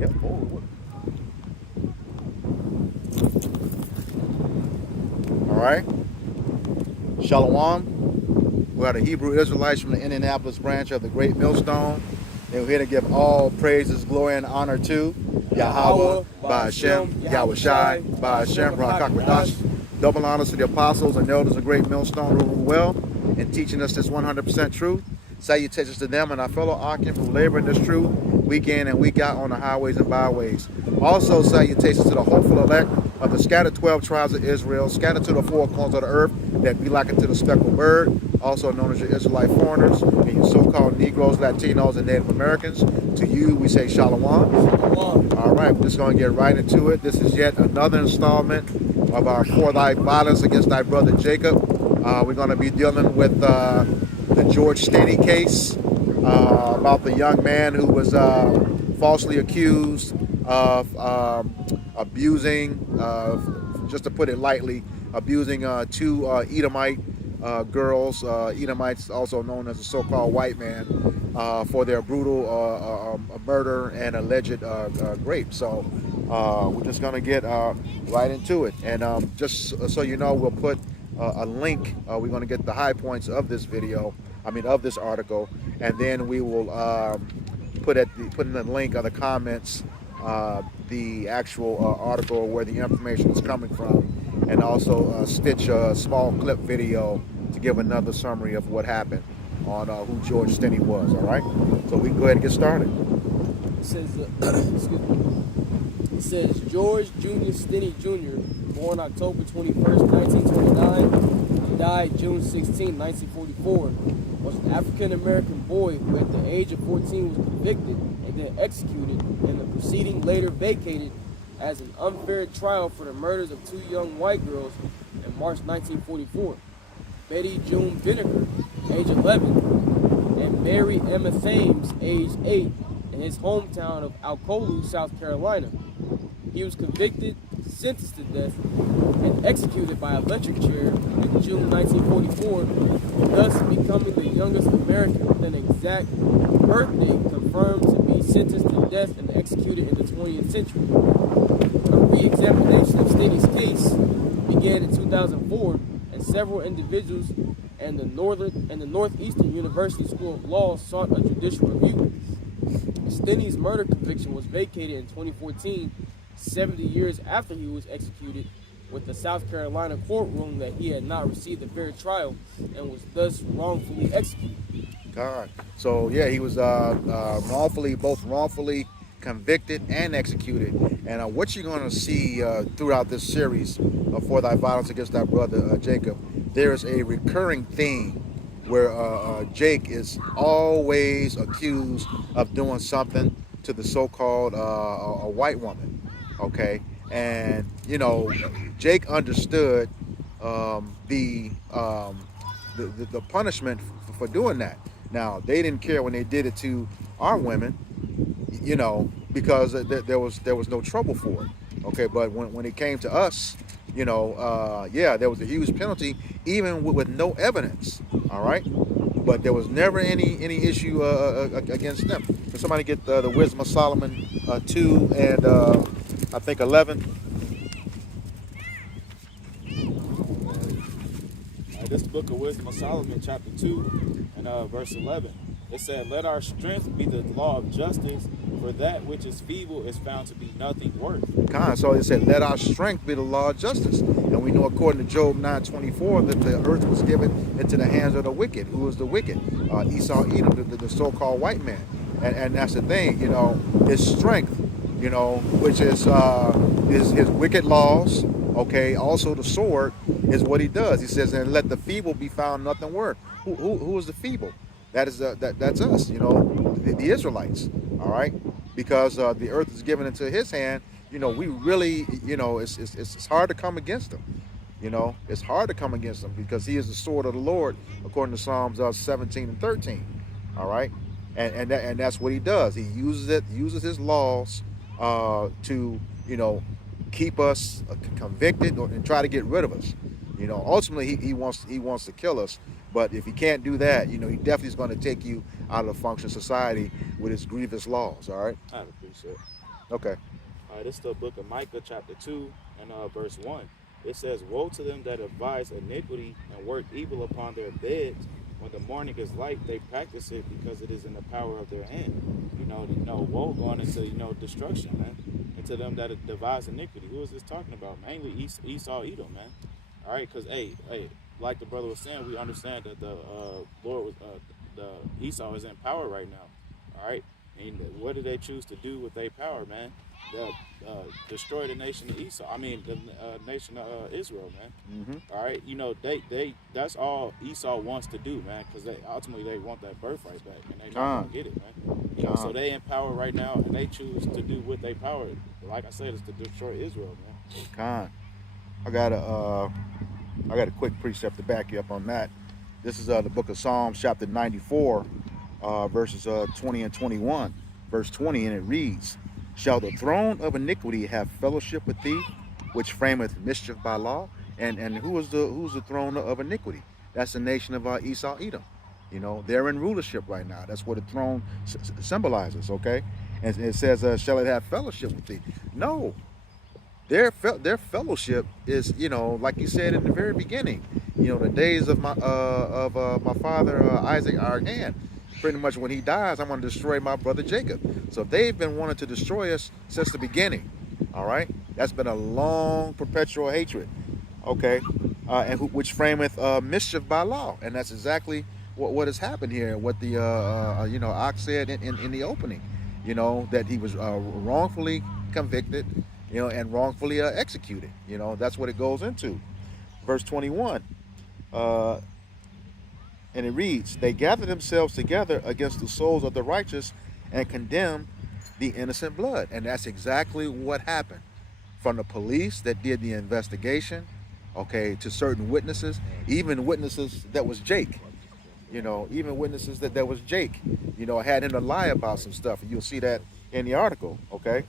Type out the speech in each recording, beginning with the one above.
Yep. Oh, all right. Shalom. We are the Hebrew Israelites from the Indianapolis branch of the Great Millstone. And we're here to give all praises, glory, and honor to Yahweh, Yahweh, Ba'Hashem, Ba'Hashem, Yahweh Shai, Yahushai, Ba'Hashem, Ba'Hashem, Ba'Hakakwadash. Double honors to the apostles and elders of Great Millstone who rule well in teaching us this 100% truth. Salutations to them and our fellow Akim who labor in this truth week in and week out on the highways and byways. Also, salutations to the hopeful elect of the scattered 12 tribes of Israel, scattered to the four corners of the earth, that be like unto the speckled bird, also known as your Israelite foreigners, and your so-called Negroes, Latinos, and Native Americans. To you, we say shalom. All right, we're just going to get right into it. This is yet another installment of our For Thy Violence Against Thy Brother Jacob. We're going to be dealing with the George Stinney case, about the young man who was falsely accused of abusing, just to put it lightly, abusing two Edomite girls, Edomites also known as the so-called white man, for their brutal murder and alleged rape. So we're just going to get right into it. And just so you know, we'll put a link. We're going to get the high points of this video, of this article, and then we will put in the link of the comments the actual article where the information is coming from, and also stitch a small clip video to give another summary of what happened on who George Stinney was. All right, so we can go ahead and get started. It says, excuse me. It says George Jr. Stinney Jr., born October 21st, 1929, and died June 16, 1944, was an African-American boy who at the age of 14 was convicted and then executed, and the proceeding later vacated as an unfair trial for the murders of two young white girls in March 1944. Betty June Vinegar, age 11, and Mary Emma Thames, age 8, in his hometown of Alcolu, South Carolina. He was convicted, sentenced to death, and executed by electric chair in June 1944, thus becoming the youngest American with an exact birthday confirmed to be sentenced to death and executed in the 20th century. A re-examination of Stinney's case began in 2004, and several individuals and the Northeastern University School of Law sought a judicial review. Stinney's murder conviction was vacated in 2014, 70 years after he was executed, with the South Carolina court ruling that he had not received a fair trial and was thus wrongfully executed. God. So yeah, he was both wrongfully convicted and executed. And what you're going to see throughout this series For Thy Violence Against Thy Brother Jacob, there is a recurring theme where Jake is always accused of doing something to the so-called a white woman. Okay, and Jake understood the punishment for doing that. Now, they didn't care when they did it to our women, because there was no trouble for it. Okay, but when it came to us, yeah, there was a huge penalty, even with no evidence. All right, but there was never any issue against them. Can somebody get the Wisdom of Solomon 2 and I think 11? This book of Wisdom of Solomon, chapter 2 and verse 11. It said, "Let our strength be the law of justice, for that which is feeble is found to be nothing worth." So it said, let our strength be the law of justice. And we know according to Job 9:24 that the earth was given into the hands of the wicked. Who was the wicked? Esau, Edom, the so-called white man. And that's the thing, his strength, which is his wicked laws. Okay, also the sword is what he does. He says, and let the feeble be found nothing worth. Who is the feeble? That's us, the Israelites. All right, because the earth is given into his hand. We really, it's hard to come against him. It's hard to come against him because he is the sword of the Lord, according to Psalms 17 and 13. All right, and that's what he does. He uses his laws to keep us convicted and try to get rid of us. Ultimately he wants to kill us. But if he can't do that, he definitely is going to take you out of the function of society with his grievous laws. All right. I appreciate it. Okay. All right, this is the book of Micah, chapter 2, and verse 1. It says, woe to them that devise iniquity and work evil upon their beds. When the morning is light, they practice it because it is in the power of their hand. Woe going into, destruction, man. Into them that devise iniquity. Who is this talking about? Mainly Esau, Edom, man. All right, because, hey, like the brother was saying, we understand that the Lord was, the Esau is in power right now. All right. And what did they choose to do with their power, man? They destroy the nation of Esau. I mean, the nation of Israel, man. Mm-hmm. All right, they that's all Esau wants to do, man, because they want that birthright back, and they not gonna get it, man. So they in power right now, and they choose to do with their power. Like I said, is to destroy Israel, man. I got a quick precept to back you up on that. This is the book of Psalms, chapter 94, verses 20 and 21. Verse 20, and it reads, shall the throne of iniquity have fellowship with thee, which frameth mischief by law? And who's the throne of iniquity? That's the nation of Esau, Edom. They're in rulership right now. That's what the throne symbolizes, okay? And it says, shall it have fellowship with thee? No. Their fellowship is, like you said in the very beginning, the days of my father Isaac, our hand. Pretty much when he dies, I'm going to destroy my brother Jacob. So they've been wanting to destroy us since the beginning. All right, that's been a long, perpetual hatred. Okay, which frameth mischief by law, and that's exactly what has happened here. What the Ox said in the opening, that he was wrongfully convicted, and wrongfully executed. That's what it goes into. Verse 21. And it reads, they gather themselves together against the souls of the righteous and condemn the innocent blood. And that's exactly what happened. From the police that did the investigation, okay, to certain witnesses, even witnesses that was Jake. Even witnesses that was Jake, had him to lie about some stuff. And you'll see that in the article, okay?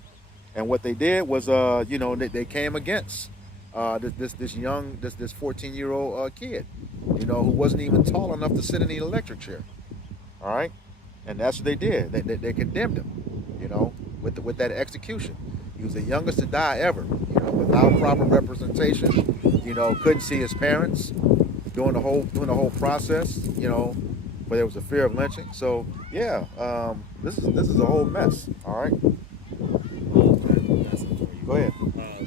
And what they did was, they came against this 14-year-old kid, who wasn't even tall enough to sit in the electric chair. All right, and that's what they did. They condemned him, with that execution. He was the youngest to die ever, without proper representation. Couldn't see his parents during the whole process. Where there was a fear of lynching. So yeah, this is a whole mess. All right. Go ahead.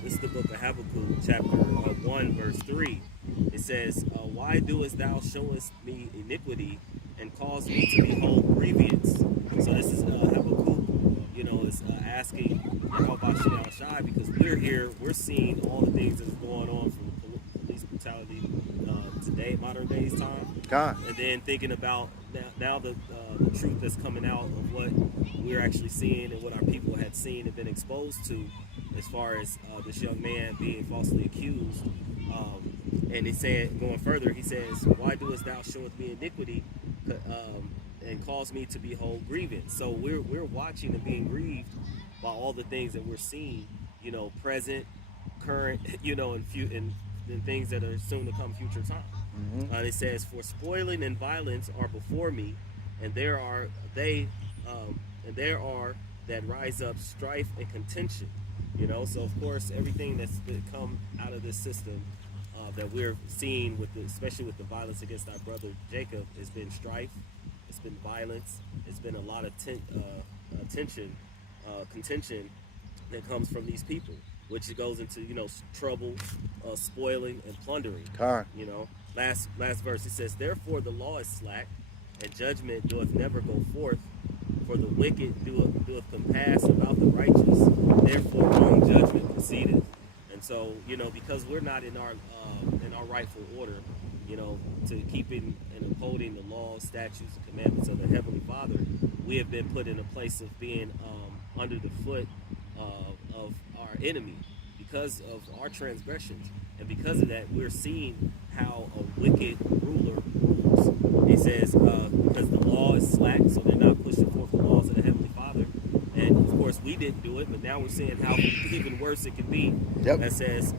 This is the book of Habakkuk, chapter 1, verse 3. It says, why doest thou showest me iniquity and cause me to behold grievance? So this is Habakkuk, is asking Yahweh Shai, because we're here, we're seeing all the things that's going on from police brutality today, modern days time. God. And then thinking about now the truth that's coming out of what we're actually seeing and what our people had seen and been exposed to, as far as this young man being falsely accused. And he said, going further, he says, why doest thou showeth me iniquity and cause me to behold grievance? So we're watching and being grieved by all the things that we're seeing, present, current, and things that are soon to come future time. Mm-hmm. It says, for spoiling and violence are before me, and there are that rise up strife and contention. So of course everything that's come out of this system that we're seeing especially with the violence against our brother Jacob, has been strife, it's been violence, it's been a lot of contention that comes from these people, which goes into trouble, spoiling, and plundering. God. Last verse, it says, therefore the law is slack, and judgment doeth never go forth. For the wicked doeth compass about the righteous, therefore wrong judgment proceedeth. And so, because we're not in our rightful order, to keeping and upholding the laws, statutes, and commandments of the Heavenly Father, we have been put in a place of being under the foot of our enemy because of our transgressions. And because of that, we're seeing how a wicked ruler rules. He says, because the law is slack, so they're not pushing forth the laws of the Heavenly Father. And of course, we didn't do it, but now we're seeing how even worse it can be. Yep. That says,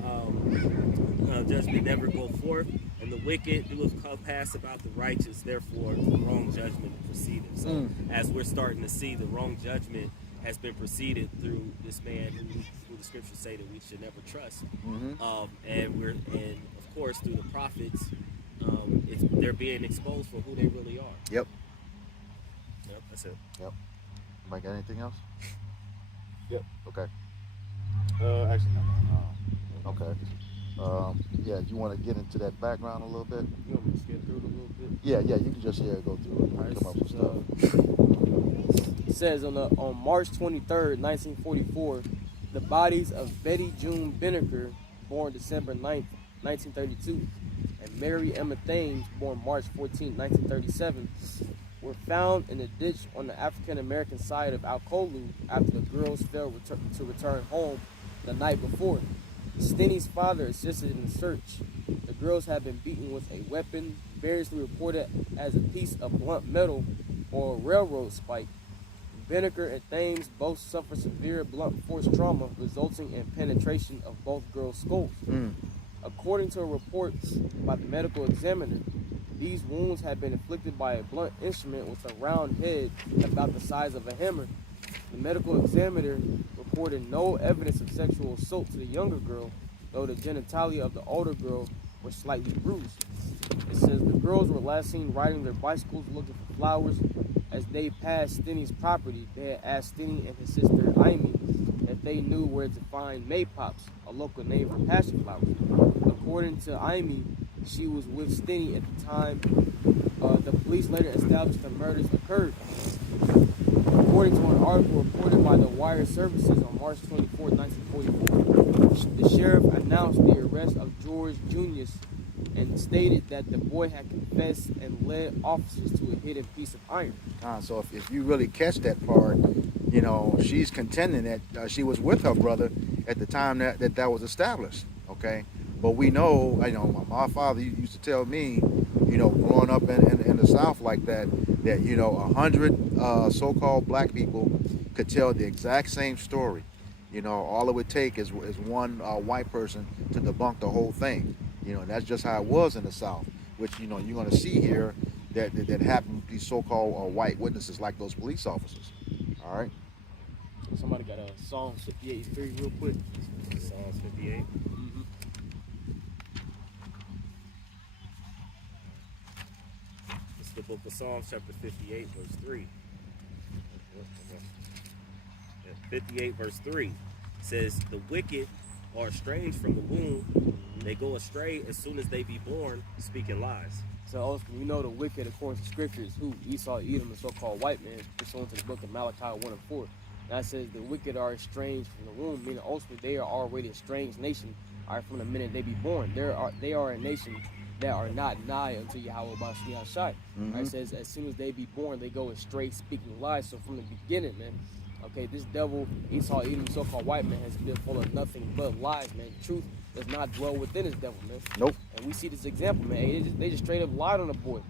judgment never go forth, and the wicked doeth compass about the righteous, therefore the wrong judgment proceedeth. So as we're starting to see the wrong judgment has been preceded through this man who the scriptures say that we should never trust. And of course through the prophets, they're being exposed for who they really are. Yep. Yep, that's it. Yep. Mike, got anything else? Yep. Okay. Actually, no. Okay. Yeah, you want to get into that background a little bit? You want me to skip through it a little bit? Yeah, you can just go through it. Alright, Come up with stuff. It says on March 23rd, 1944, the bodies of Betty June Binneker, born December 9th, 1932, and Mary Emma Thames, born March 14th, 1937, were found in a ditch on the African American side of Alcolu after the girls failed to return home the night before. Stinney's father assisted in the search. The girls had been beaten with a weapon variously reported as a piece of blunt metal or a railroad spike. Binneker and Thames both suffered severe blunt force trauma resulting in penetration of both girls' skulls. According to a report by the medical examiner, these wounds had been inflicted by a blunt instrument with a round head about the size of a hammer. The medical examiner reported no evidence of sexual assault to the younger girl, though the genitalia of the older girl were slightly bruised. It says the girls were last seen riding their bicycles looking for flowers. As they passed Stinney's property, they had asked Stinney and his sister Amy if they knew where to find maypops, a local name for passion flowers. According to Amy, she was with Stinney at the time. The police later established the murders occurred. According to an article reported by the Wire Services on March 24, 1944, the sheriff announced the arrest of George Junius and stated that the boy had confessed and led officers to a hidden piece of iron. So if you really catch that part, she's contending that she was with her brother at the time that was established. Okay, but we know, my father used to tell me, growing up in the South like that 100 so-called black people could tell the exact same story. All it would take is one white person to debunk the whole thing. That's just how it was in the South, which you're going to see here that happened with these so-called white witnesses like those police officers. All right. Somebody got a Psalm 58:3 real quick. Psalms 58. It's the book of Psalms, chapter 58, verse 3. 58, verse 3 says, "The wicked are estranged from the womb. They go astray as soon as they be born, speaking lies." So also, we know the wicked, according to scriptures, who Esau, Edom, the so-called white man, pursuant to the book of Malachi 1:4. That says the wicked are estranged from the womb, meaning ultimately they are already a strange nation. All right, from the minute they be born, they are a nation that are not nigh unto Yahweh Bashmi Hashai. Right, it says as soon as they be born, they go astray, speaking lies. So from the beginning, man. Okay, this devil, Esau, Edom, so-called white man, has been full of nothing but lies, man. Truth does not dwell within this devil, man. Nope. And we see this example, man. They just straight up lied on the boy,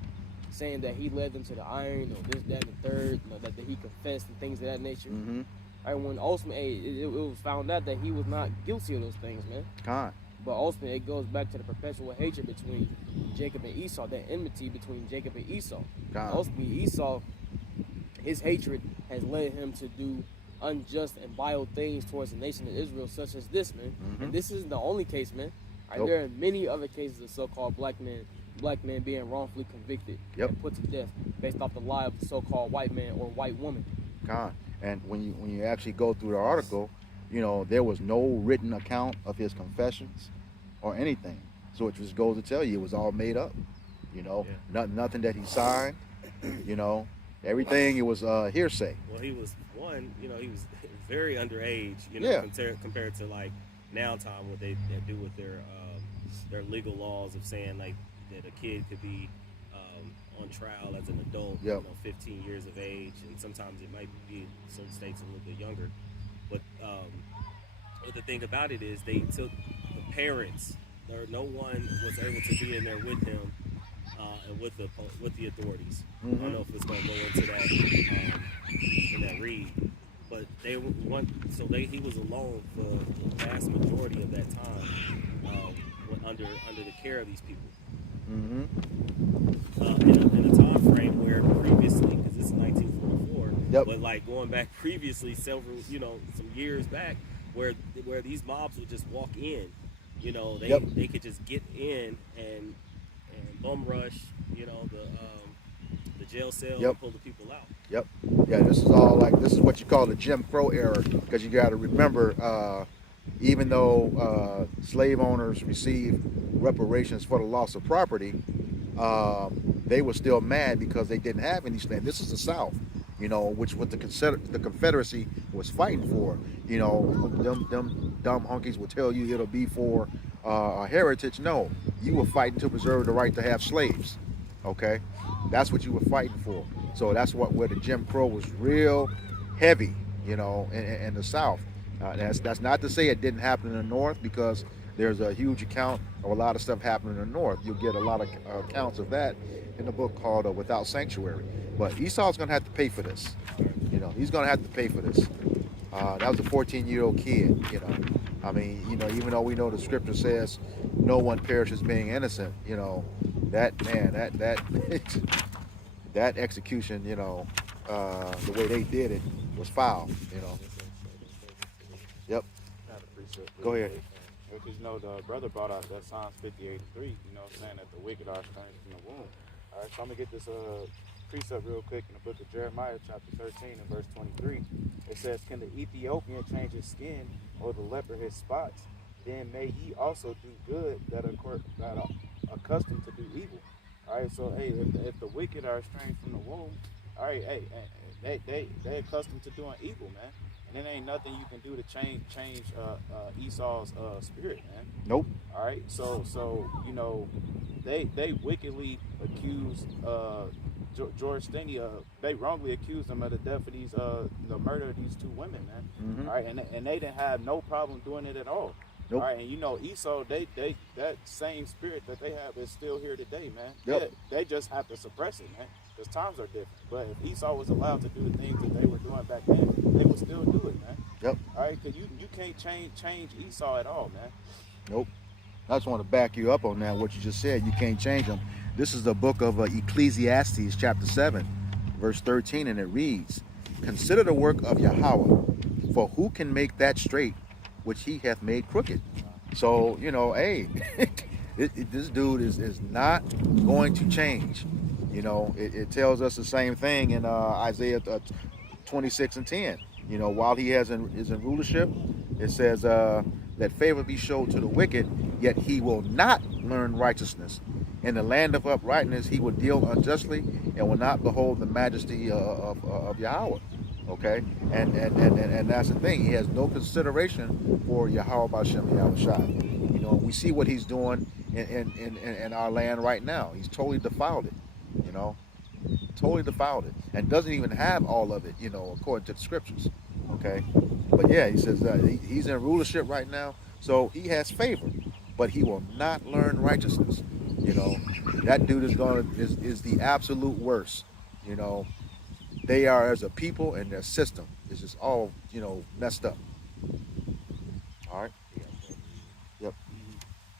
saying that he led them to the iron, or this, that, and the third, that he confessed and things of that nature. Right, when ultimately it was found out that he was not guilty of those things, man. But ultimately it goes back to the perpetual hatred between Jacob and Esau, that enmity between Jacob and Esau. Ultimately Esau, his hatred has led him to do unjust and vile things towards the nation of Israel, such as this, man. And this isn't the only case, man. Right, Nope. there are many other cases of so-called black men being wrongfully convicted and put to death based off the lie of the so-called white man or white woman. And when you actually go through the article, there was no written account of his confessions or anything. So it just goes to tell you it was all made up. Nothing that he signed. Everything, it was hearsay. Well, he was he was very underage, compared to like now time what they do with their legal laws of saying like that a kid could be on trial as an adult, 15 years of age, and sometimes it might be in certain states a little bit younger. But the thing about it is they took the parents. No one was able to be in there with him and with the authorities. I don't know if it's going to go into that in that read, but he was alone for the vast majority of that time under the care of these people. In a time frame where previously, because this is 1944, Yep. but like going back previously several, some years back, where these mobs would just walk in, they Yep. they could just get in and bum rush, the jail cell Yep. and pull the people out. Yep. Yeah, this is what you call the Jim Crow era, because you got to remember, even though slave owners received reparations for the loss of property, they were still mad because they didn't have any land. This is the South, which what the Confederacy was fighting for. Them dumb honkies will tell you it'll be for a heritage. No, you were fighting to preserve the right to have slaves. Okay, that's what you were fighting for. So that's where the Jim Crow was real heavy, in the South. That's not to say it didn't happen in the North, because there's a huge account of a lot of stuff happening in the North. You'll get a lot of accounts of that in a book called Without Sanctuary. But Esau's going to have to pay for this. He's going to have to pay for this. That was a 14-year-old kid. I mean, even though we know the scripture says no one perishes being innocent, that that execution, the way they did it was foul. Yep. Go ahead. Because the brother brought out that Psalms 58:3, saying that the wicked are estranged from the womb. All right, so I'm gonna get this precept real quick in the book of Jeremiah, chapter 13 and verse 23. It says, "Can the Ethiopian change his skin, or the leper his spots? Then may ye also do good that are accustomed to do evil." All right, so hey, if the wicked are estranged from the womb, all right, hey, they accustomed to doing evil, man. And there ain't nothing you can do to change Esau's spirit, man. Nope. All right, so they wickedly accused George Stinney. They wrongly accused him of the death of the murder of these two women, man. Mm-hmm. All right, and they didn't have no problem doing it at all. Nope. All right, and Esau, they that same spirit that they have is still here today, man. Yep. They just have to suppress it, man. Because times are different. But if Esau was allowed to do the things that they were doing back then, they would still do it, man. Yep. All right, because you can't change Esau at all, man. Nope. I just want to back you up on that, what you just said. You can't change them. This is the book of Ecclesiastes, chapter 7, verse 13, and it reads, "Consider the work of Yahweh, for who can make that straight which he hath made crooked?" So, hey, this dude is not going to change. It tells us the same thing in Isaiah 26:10. While he is in rulership, it says that favor be showed to the wicked, yet he will not learn righteousness. In the land of uprightness, he will deal unjustly and will not behold the majesty of Yahweh. Okay, and that's the thing. He has no consideration for Yahweh Bashem Yahushai. We see what he's doing in our land right now. He's totally defiled it. Totally defiled it, and doesn't even have all of it. According to the scriptures. Okay, but yeah, he says he's in rulership right now, so he has favor, but he will not learn righteousness. That dude is the absolute worst. They are as a people, and their system is just all messed up. All right. Yep.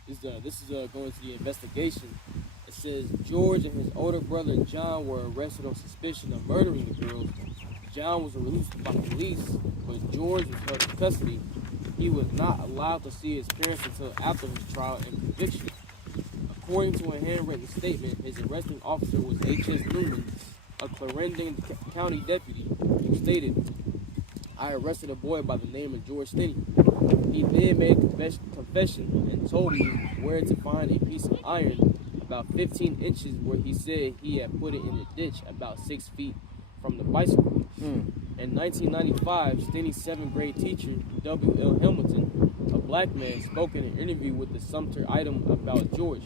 This is going to the investigation. It says George and his older brother John were arrested on suspicion of murdering the girls. John was released by police, but George was held in custody. He was not allowed to see his parents until after his trial and conviction. According to a handwritten statement, his arresting officer was H.S. Newman, a Clarendon County deputy, who stated, "I arrested a boy by the name of George Stinney. He then made a confession and told me where to find a piece of iron about 15 inches where he said he had put it in a ditch about 6 feet from the bicycle." In 1995, Stinney's 7th grade teacher, W.L. Hamilton, a black man, spoke in an interview with the Sumter Item about George.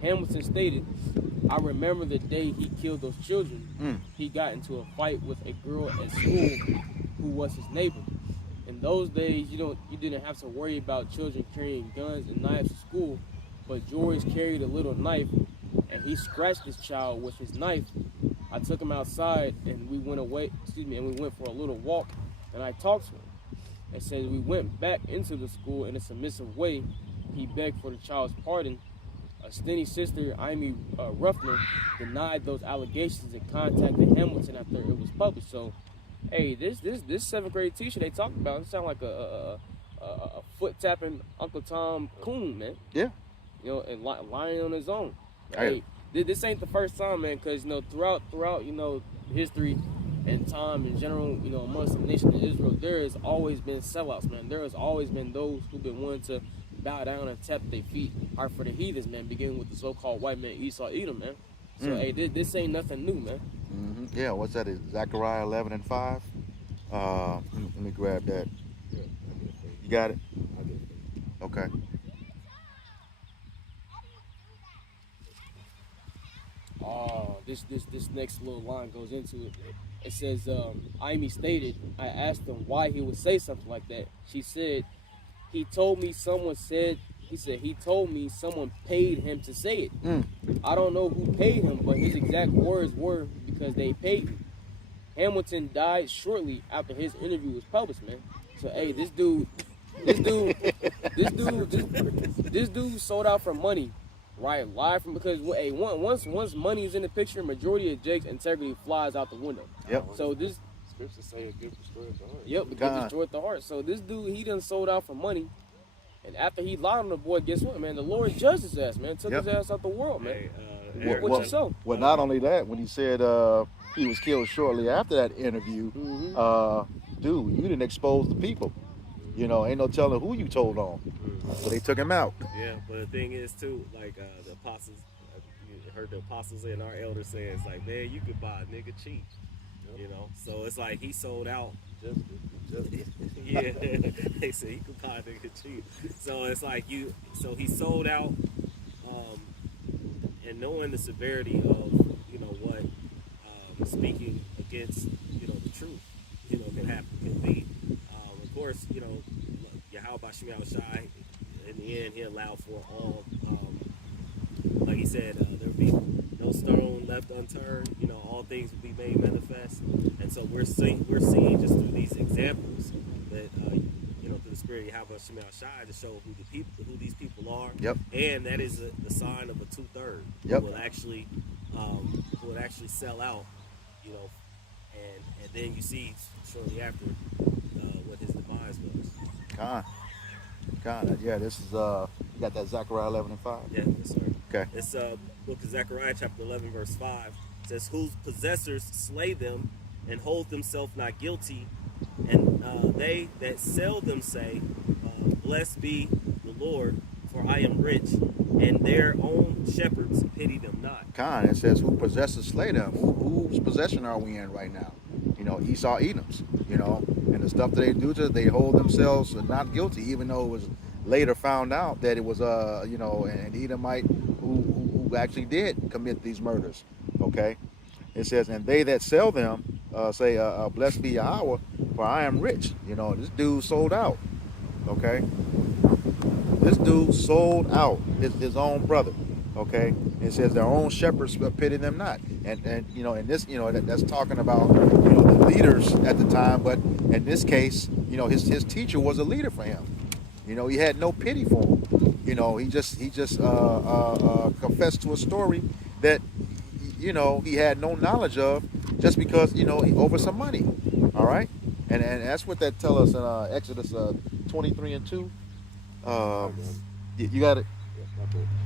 Hamilton stated, "I remember the day he killed those children. He got into a fight with a girl at school who was his neighbor. In those days, you didn't have to worry about children carrying guns and knives to school, but George carried a little knife, and he scratched this child with his knife. I took him outside, and we went for a little walk, and I talked to him. And said we went back into the school in a submissive way. He begged for the child's pardon, Stinney's sister, Amy Ruffner, denied those allegations and contacted Hamilton after it was published. So, hey, this seventh grade teacher they talked about, it sound like a foot tapping Uncle Tom coon, man. Yeah. You know, and lying on his own. Hey. Hey, this ain't the first time, man, because throughout history and time in general, amongst the nation of Israel, there has always been sellouts, man. There has always been those who've been willing to bow down and tap their feet hard for the heathens, man, beginning with the so-called white man Esau Edom, man. So, hey, this ain't nothing new, man. Mm-hmm. Yeah, what's that? Zechariah 11:5. Let me grab that. You got it? Okay. This next little line goes into it. It says, Amy stated, I asked him why he would say something like that. She said, he told me someone paid him to say it. I don't know who paid him, but his exact words were, because they paid me. Hamilton died shortly after his interview was published, man. So, hey, this dude sold out for money, right? Live from, because hey, once money is in the picture, majority of Jake's integrity flies out the window. Yep. So this Scripture say a gift destroys the heart. Yep, the gift destroyed the heart. So this dude, he done sold out for money. And after he lied on the boy, guess what, man? The Lord judged his ass, man. Took his ass out the world, man. Hey, what you saw? Well, not only that, when he said he was killed shortly after that interview, dude, you didn't expose the people. Ain't no telling who you told on. So they took him out. Yeah, but the thing is, too, like the apostles, you heard the apostles and our elders say, it's like, man, you could buy a nigga cheap. So it's like he sold out. Just yeah, they said he could buy a nigga cheap. So it's like so he sold out, and knowing the severity of what speaking against the truth can be. Of course, Yahweh Shemiah Shai, in the end, he allowed for all. Like he said, there would be no stone left unturned. All things will be made manifest, and so we're seeing just through these examples that through the Spirit of Yahweh Shemiah Shai to show who these people are. Yep. And that is the sign of a 2/3 Yep. who will actually sell out. And then you see shortly after what his demise was. God, yeah, this is you got that Zechariah 11:5. Yeah, yes, sir. Okay. It's book of Zechariah, chapter 11, verse 5. It says, whose possessors slay them and hold themselves not guilty, and they that sell them say, blessed be the Lord, for I am rich, and their own shepherds pity them not. It says, who possesses slay them. Whose possession are we in right now? Esau Edoms, and the stuff that they do to, they hold themselves not guilty, even though it was later found out that it was, an Edomite who actually did commit these murders. Okay. It says, and they that sell them say, blessed be Yahweh, for I am rich. This dude sold out. Okay. This dude sold out his own brother. Okay. It says their own shepherds pity them not. And in this, that's talking about, the leaders at the time. But in this case, his teacher was a leader for him. He had no pity for him. He just confessed to a story that, he had no knowledge of, just because, he over some money. All right. And that's what that tell us in Exodus 23:2. You got it?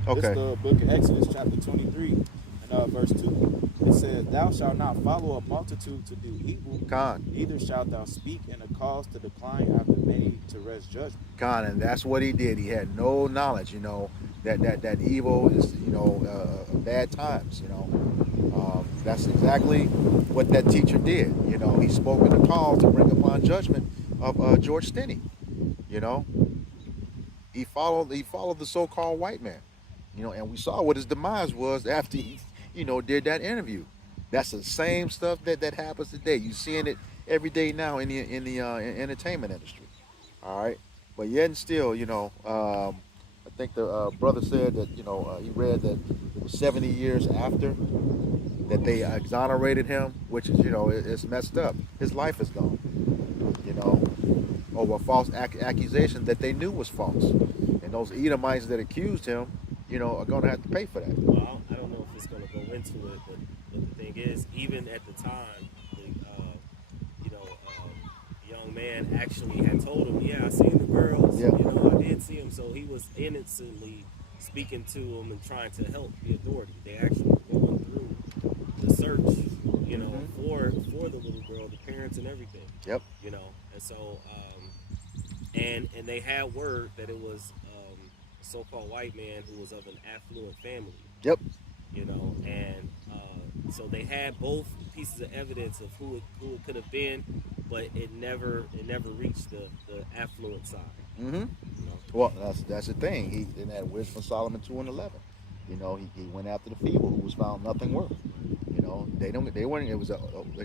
Okay. It's the book of Exodus, chapter 23, and verse 2. It says, thou shalt not follow a multitude to do evil, neither shalt thou speak in a cause to decline after made to rest judgment. And that's what he did. He had no knowledge, that evil is, bad times, That's exactly what that teacher did. He spoke in a call to bring upon judgment of George Stinney. He followed the so-called white man. And we saw what his demise was after he, did that interview. That's the same stuff that happens today. You're seeing it every day now in the entertainment industry. All right, but yet and still, I think the brother said that he read that it was 70 years after that they exonerated him, which is it's messed up. His life is gone. Over a false accusation that they knew was false, and those Edomites that accused him, are going to have to pay for that. Well, I don't know if it's going to go into it, but the thing is, even at the time, the young man actually had told him, "Yeah, I seen the girls. Yeah. I did see them." So he was innocently speaking to them and trying to help the authority. They actually were going through the search, for the little girl, the parents and everything. Yep. And so, and they had word that it was a so-called white man who was of an affluent family. Yep. And so they had both pieces of evidence of who it could have been, but it never reached the affluent side. Mm-hmm. Well, that's the thing. He in that Wisdom of Solomon 2:11. He went after the feeble who was found nothing worth. They weren't. It was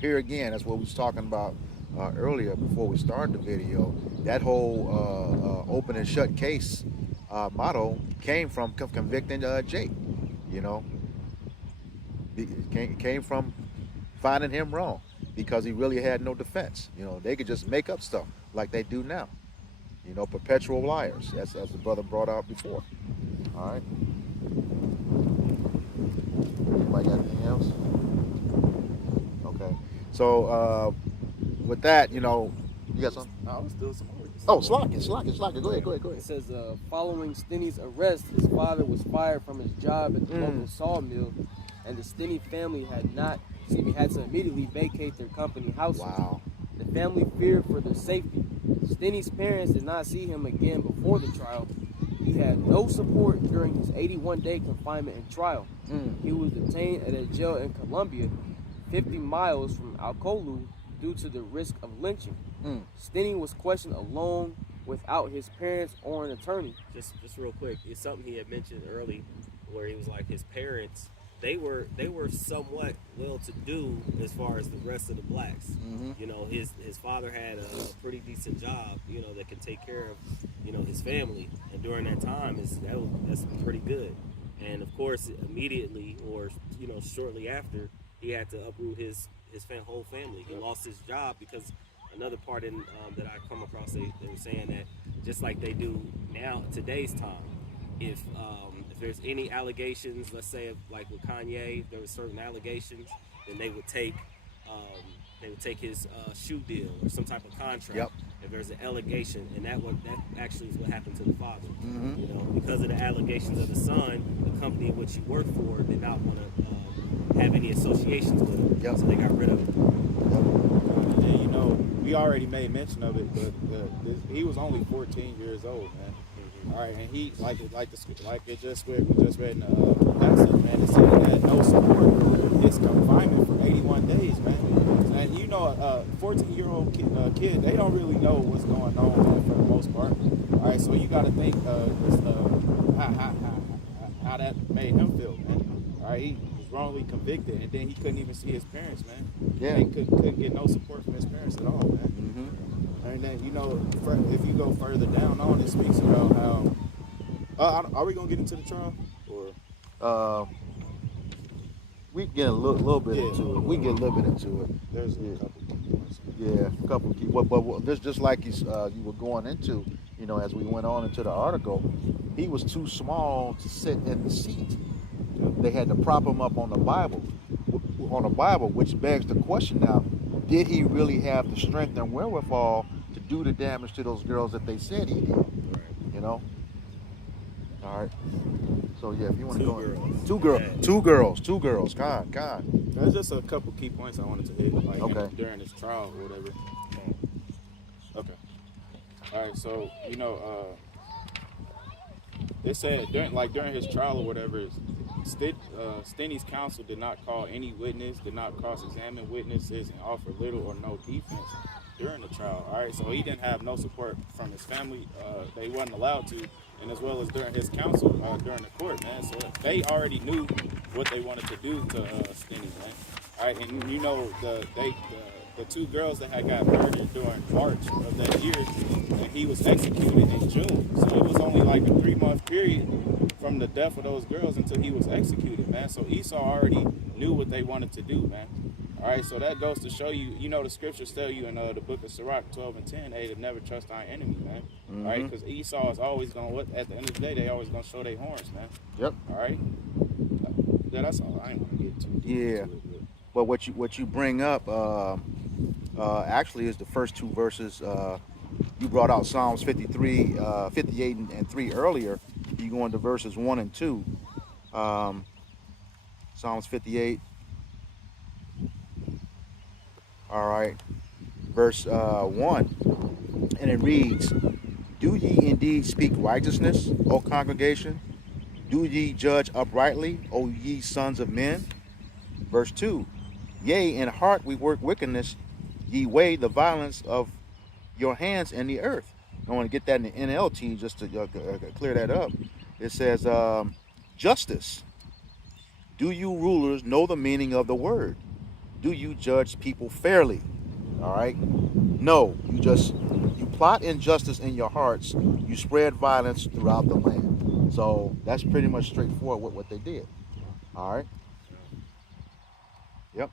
here again. That's what we was talking about earlier before we started the video. That whole open and shut case motto came from convicting Jake. It came from finding him wrong because he really had no defense. They could just make up stuff like they do now. Perpetual liars, as the brother brought out before. All right. Anybody got anything else? Okay. So with that, you got something? No, it's still some more. Oh, slack it. Go ahead. It says, following Stinney's arrest, his father was fired from his job at the local sawmill, and the Stinney family had to immediately vacate their company house. Wow. The family feared for their safety. Stinney's parents did not see him again before the trial. He had no support during his 81-day confinement and trial. He was detained at a jail in Colombia, 50 miles from Alcolu, due to the risk of lynching. Stinney was questioned alone without his parents or an attorney. Just real quick, it's something he had mentioned early, where he was like his parents. They were somewhat well-to-do as far as the rest of the blacks. His father had a pretty decent job, that could take care of, his family. And during that time, that's pretty good. And of course, immediately or shortly after, he had to uproot his whole family. He lost his job because another part in that I come across, they were saying that just like they do now today's time, if there's any allegations, let's say like with Kanye, if there were certain allegations, then they would take his shoe deal or some type of contract. Yep. If there's an allegation, and that actually is what happened to the father. Because of the allegations of the son, the company in which he worked for did not want to have any associations with him. Yep. So they got rid of him. And we already made mention of it, but he was only 14 years old, man. All right, and he we just read in the passage, man. It said he had no support. His confinement for 81 days, man. And a 14-year-old kid, they don't really know what's going on, man, for the most part. All right, so you got to think how that made him feel, man. All right, he was wrongly convicted, and then he couldn't even see his parents, man. Yeah. He couldn't get no support from his parents at all, man. And then, if you go further down on, it speaks about how. Are we gonna get into the trial, or? We can get a little bit into it. We can get a little bit into it. There's a couple key points. Yeah, a couple of key. But just like you were going into, as we went on into the article, he was too small to sit in the seat. They had to prop him up on the Bible, which begs the question now: did he really have the strength and wherewithal to do the damage to those girls that they said he did? All right. So yeah, if you want to go in. Two girls. Con. There's just a couple key points I wanted to hit, during this trial or whatever. Okay. All right. So they said during his trial or whatever, Stinney's counsel did not call any witness, did not cross-examine witnesses, and offer little or no defense during the trial. All right, so he didn't have no support from his family. They wasn't allowed to, and as well as during his counsel during the court, man. So they already knew what they wanted to do to Stinney, man. All right, and the two girls that had got murdered during March of that year, and he was executed in June. So it was only like a 3-month period from the death of those girls until he was executed, man. So Esau already knew what they wanted to do, man. All right, so that goes to show you, the scriptures tell you in the book of Sirach 12:10, hey, to never trust our enemy, man. right? Because Esau is always going to, at the end of the day, they always going to show their horns, man. Yep. All right? Yeah, that's all. I ain't want to get too deep Yeah. into it. But what you bring up actually is the first two verses. You brought out Psalms 53, 58 and 3 earlier. You go into verses 1 and 2. Psalms 58. All right. Verse 1. And it reads, Do ye indeed speak righteousness, O congregation? Do ye judge uprightly, O ye sons of men? Verse 2. Yea, in heart we work wickedness. Ye weigh the violence of your hands in the earth. I want to get that in the NLT just to clear that up. It says, justice. Do you rulers know the meaning of the word? Do you judge people fairly? All right. No, you plot injustice in your hearts. You spread violence throughout the land. So that's pretty much straightforward with what they did. All right. Yep.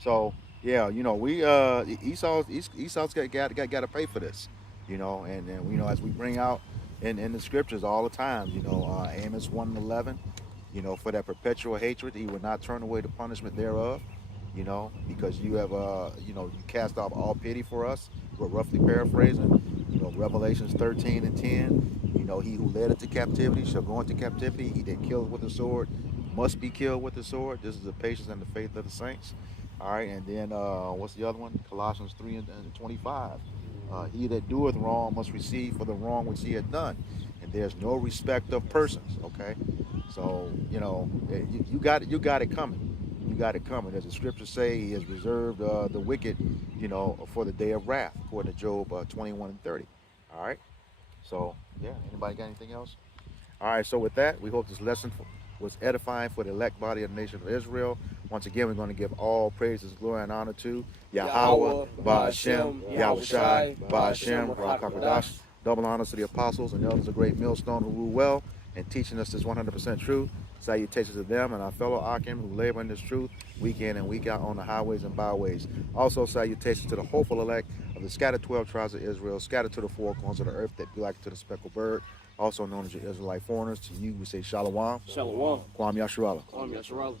So yeah, we Esau's got to pay for this, and as we bring out in the scriptures all the time, Amos 1:11, for that perpetual hatred, he would not turn away the punishment thereof, because you have you cast off all pity for us. We're roughly paraphrasing, Revelations 13 and 10. He who led into captivity shall go into captivity. He that killed with the sword must be killed with the sword. This is the patience and the faith of the saints. All right, and then what's the other one? Colossians 3 and 25. He that doeth wrong must receive for the wrong which he had done, and there's no respect of persons. Okay, so you got it coming. You got it coming. As the scriptures say, he has reserved the wicked, for the day of wrath, according to Job 21 and 30. All right. So yeah, anybody got anything else? All right, so with that, we hope this lesson was edifying for the elect body of the nation of Israel. Once again, we're going to give all praises, glory, and honor to Yahweh, Ba'ashem, Yahushai, Ba'ashem, Rakakadash. Double honors to the apostles and elders of Great Millstone who rule well and teaching us this 100% truth. Salutations to them and our fellow Akim who labor in this truth week in and week out on the highways and byways. Also, salutations to the hopeful elect of the scattered 12 tribes of Israel, scattered to the four corners of the earth that be like to the speckled bird, also known as your Israelite foreigners. To you, we say Shalom. Shalom. Kwam Yasharallah. Kwam Yasharallah.